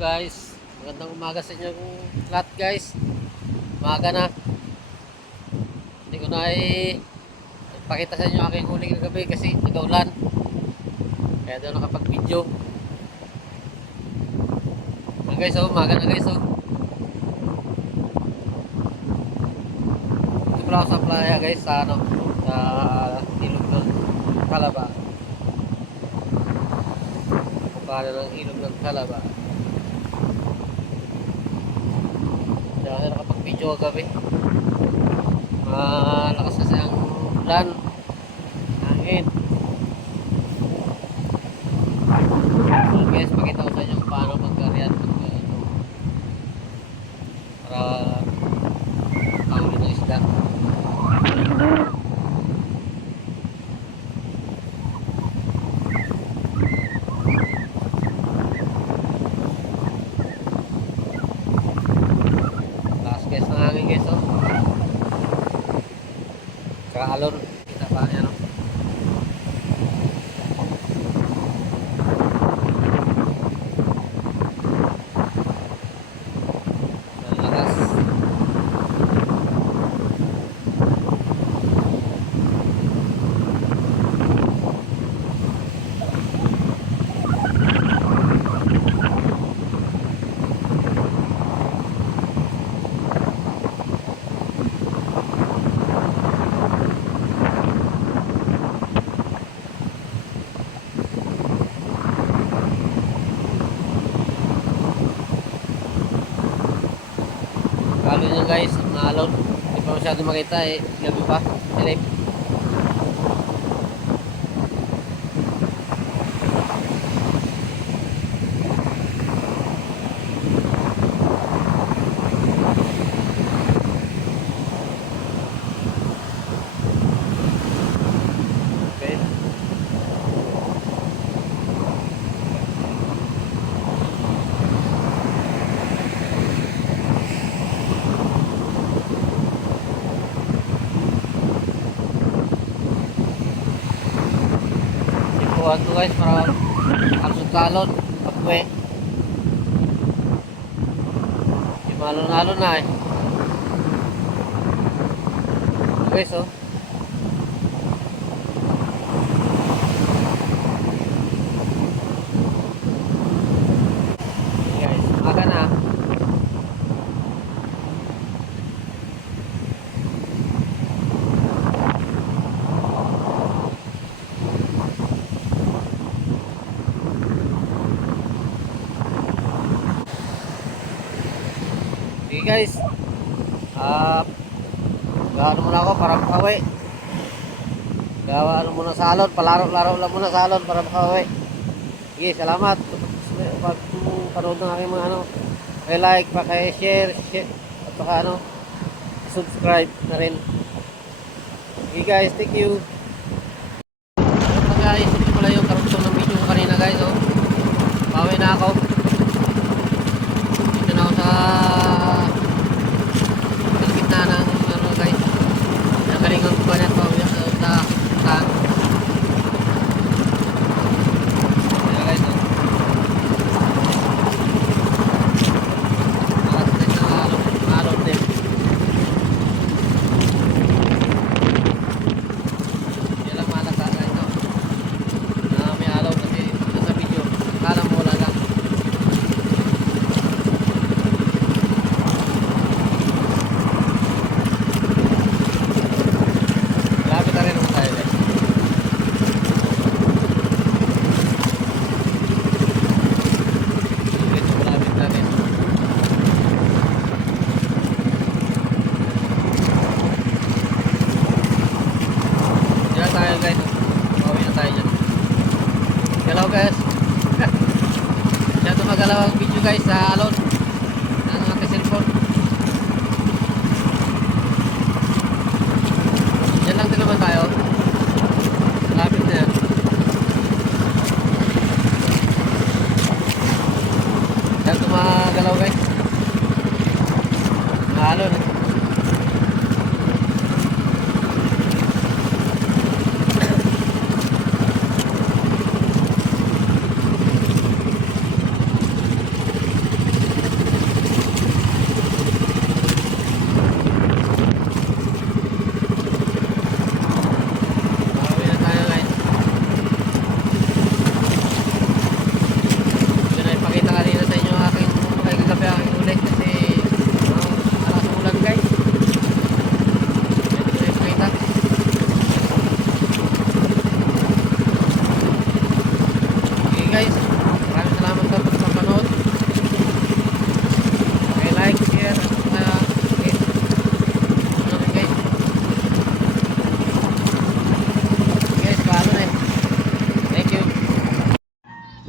Guys, magandang umaga sa inyo lahat guys. Umaga na. Hindi ko na ipakita sa inyo aking huli kagabi kasi nagaulan. Kaya doon nakapag-video. Guys, umaga na guys. Ito pala ako sa playa guys, sa ilog ng Calaba. Kumpara ng ilog ng Calaba. Dahil nakapag-video kagabi. Malakas kasi ang ulan. Hangin. So guys, pakita ko sa inyo kung paano magkariyan para makahuli ng isda. Lakas guys ng hangin guys, oh. Tsaka alon. Kita pa yan, oh. Malakas. Kalo nyo guys, ang alon. Hindi pa masyado makita eh. Gabi pa. Dilim. Okay. Ipuan to guys para alon pagwe. Di malon-alon na eh. Guys, oh. Guys, aga na. Sige guys, gaano muna ako para makauwi. Gawa ano muna sa alon, palaro-laro lang muna sa alon para makauwi. Sige, salamat pag panood ng aking mga ano. Like, paki-share, at saka ano, subscribe na rin. Sige guys, thank you. So guys, ito pala yung karugtong ng video ko kanina guys, oh. Bawi na ako. Dito na ako sa gitna ng ano guys, nakalingon ko pa na ito sa tan. Ayan guys, oh. Malakas din ng alon din. Yan lang malakas guys, oh. May alon kasi sa video kala mo wala lang. Lapit na rin naman tayo guys. Dito malapit na rin. Diyan tayo guys. Pauwi na tayo dyan. Galaw guys. Diyan tumagalaw ang video guys sa alon. Ang aking cellphone. Diyan lang din naman tayo. Malapit na yan. Diyan tumagalaw guys. Alon eh.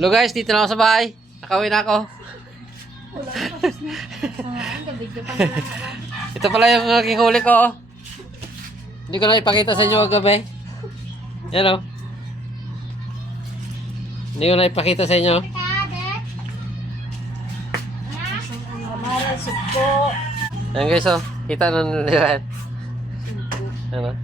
Hello guys, dito na ako sa bahay. Nakauwi na ako. Ito pala yung aking huli ko. Oh. Hindi ko na ipakita sa inyo kagabi. Yan o. Hindi ko na ipakita sa inyo. Maral, suko. Ayan guys, oh. Kita na nila yan. Ano?